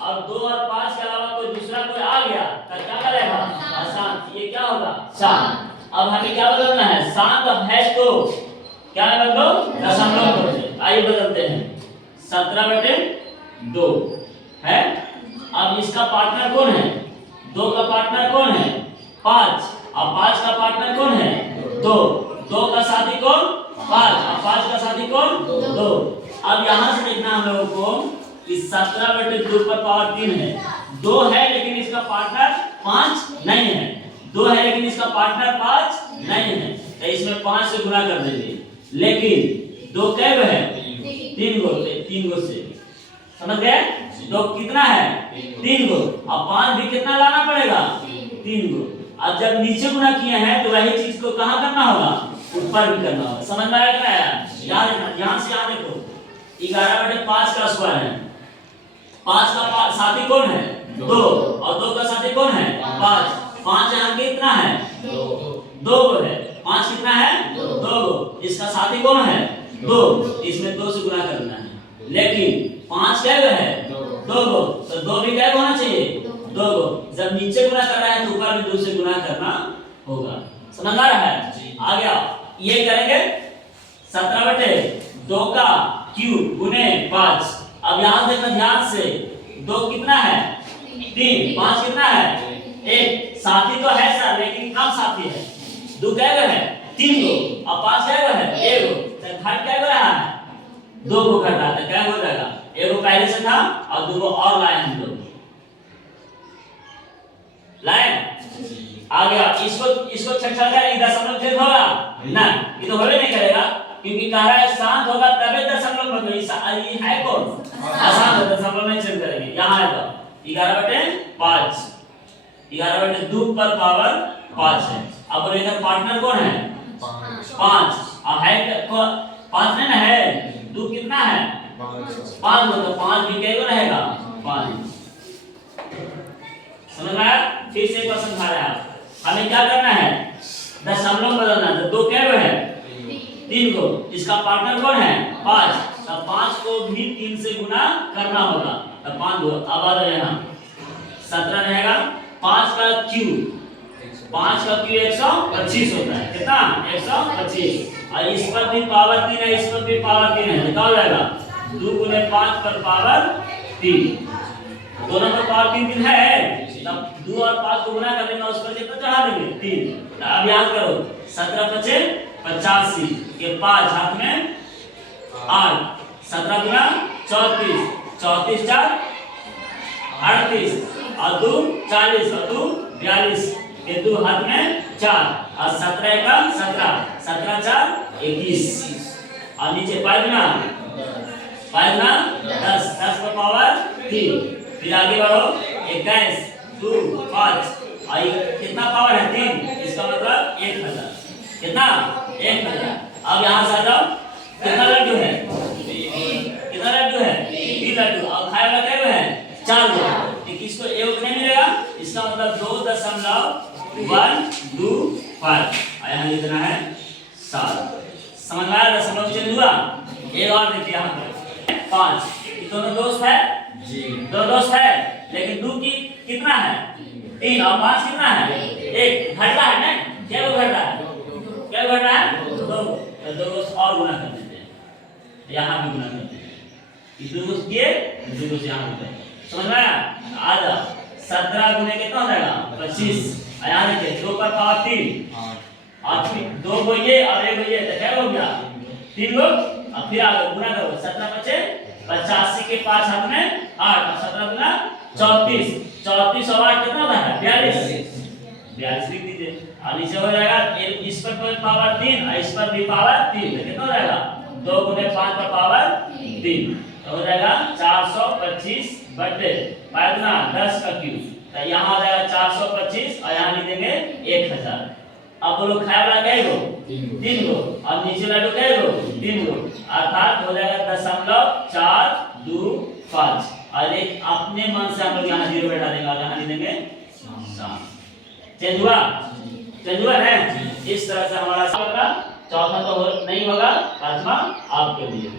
और 2 और 5 के अलावा कोई दूसरा कोई आ गया तो क्या करेगा? अशांत। ये क्या होगा? शांत। अब हमें क्या बदलना है? शांत है तो क्या बदल दो? दशमलव बदल। आइए बदलते हैं। 17/2 है। अब इसका पार्टनर कौन है? 2 का पार्टनर कौन है? 5। और 5 का पार्टनर कौन है? 2। 2 का साथी कौन? 5। और 5 का साथी कौन? 2। अब यहां से देखना हम लोगों को इस 17/2 पर पावर 3 है। 2 है लेकिन इसका पार्टनर 5 नहीं है। 2 है लेकिन इसका पार्टनर 5 नहीं है, तो इसमें 5 से गुणा कर देंगे। लेकिन 2 कै गो है? 3 गो। 3 गो से समझ गए? 2 कितना है? 3 गो। अब 5 भी कितना लाना पड़ेगा? 3 गो। अब जब नीचे गुणा किए हैं तो वही चीज को कहां करना होगा? ऊपर भी करना होगा। समझ में आया कि नहीं? याद रखना। यहां से यहां देखो 11/5 का स्क्वायर है। 5 का साथी कौन है? 2। और 2 का साथी कौन है? 5। 5 यहाँ कितना है? 2 गो है। 5 कितना है? 2 गो। इसका साथी कौन है? 2। इसमें 2 से गुणा करना है। लेकिन 5 क्या गो है? 2 गो। तो 2 भी क्या होना चाहिए? 2 गो। जब नीचे गुणा कर रहा है तो ऊपर भी 2 से गुणा करना होगा। समझ आ रहा है? आ गया। ये करेंगे 17/2 का क्यूब गुने 5। अब यहां देखना ध्यान से। 2 कितना है? 3। 5 कितना है? 1। साथी तो है सर लेकिन कम साथी है। 2 क्या है? 3 गो। और 5 क्या है? 1 गो। तो घट क्या रहा है? 2 गो घट रहा है। क्या हो जाएगा? 1 गो पहले से था और 2 गो और लाए हम लोग। लाए आ गया। इसको छठा का एक दशमलव छेद होगा ना? ये तो होवे नहीं करेगा क्योंकि कह रहा है शांत होगा तबे दशमलव बनेगा। ये है कौन? अशांत है, दशमलव नहीं छेद करेंगे। यहां आएगा 11/5। 11/2 पर पावर 5 है। अब इधर पार्टनर कौन है? 5। और है 5 नहीं ना है? 2 कितना है? 5 तो 5 भी क्या रहेगा? 5। समझ में आया? फिर से एक बार समझा रहे हैं। हमें क्या करना है? दशमलव बदलना है। 2 क्या है? 3 को। इसका पार्टनर कौन है? 5। तो 5 को भी 3 से गुना करना होगा। तो 5 दो। अब आ जाए यहां 17 रहेगा। 5 का क्यूब 125 होता है। कितना? 125। और इस पर भी पावर 3 है, इस पर भी पावर 3 है। क्या हो जाएगा? 2 गुने 5 पर पावर 3। दोनों पर पावर 3 है। तब 2 और 5 को गुना कर देंगे, उस पर कितना चढ़ा देंगे? 3। अब याद करो 17 × 85 के 5 हाथ में 8। 17 गुना 34। 34 4 38 और 2 40 और 2 42 के 2 हाथ में 4 और 17 का 17 17 4 21 और नीचे 5 गुना 10 10 का पावर 3। फिर आगे बढ़ो 21 2 5 और कितना पावर है? 3। इसका मतलब 1000। कितना? 1000। अब यहां से आ जाओ। कितना लड्डू है? कितना लड्डू है? 3 लड्डू। और खाए वाला क्या है? 4 गो। तो किसको 1 नहीं मिलेगा? इसका मतलब 2.125 और यहां लिखना है 7। समझ में आया? दशमलव चेंज हुआ। एक और देखिए यहां पर 5। दोनों दोस्त है जी। दो दोस्त है लेकिन 2 की कितना है? 3 और 5 कितना है? 1 घट रहा है ना? क्या वो घट रहा है? क्या घट रहा है? 2 तो 2 और गुना कर देते हैं। यहां भी गुना करते हैं। इस 2 को किए 2 से यहां होता है। समझ में आया? आ जाओ 17 गुने कितना हो जाएगा? 25। यहां देखिए 2 पर पावर 3 और 2 को ये और 1 को ये तो क्या हो गया? 3 गो। अब फिर आगे गुना करो 17 × 85 के 5 हाथ में 8 और 17 गुना 34। 34 और 8 कितना होता है? 42। 42 लिख दीजिए। और नीचे हो जाएगा इस पर पावर 3 और इस पर भी पावर 3। तो कितना हो जाएगा? 2 गुने 5 पर पावर 3 तो हो जाएगा 425 बटे 5 गुना 10 का क्यूब। तो यहाँ आ जाएगा 425 और यहाँ लिख देंगे 1000। अब बोलो खाए वाला क्या गो? 3 गो। और नीचे लड्डू क्या गो? 3 गो। अर्थात हो जाएगा 0.425 और एक अपने मन से हम लोग यहाँ 0 बैठा देंगे और यहाँ लिख देंगे 7। चेंज हुआ? चेंज हुआ है? इस तरह से हमारा चौथा तो नहीं होगा, पांचवा आपके लिए।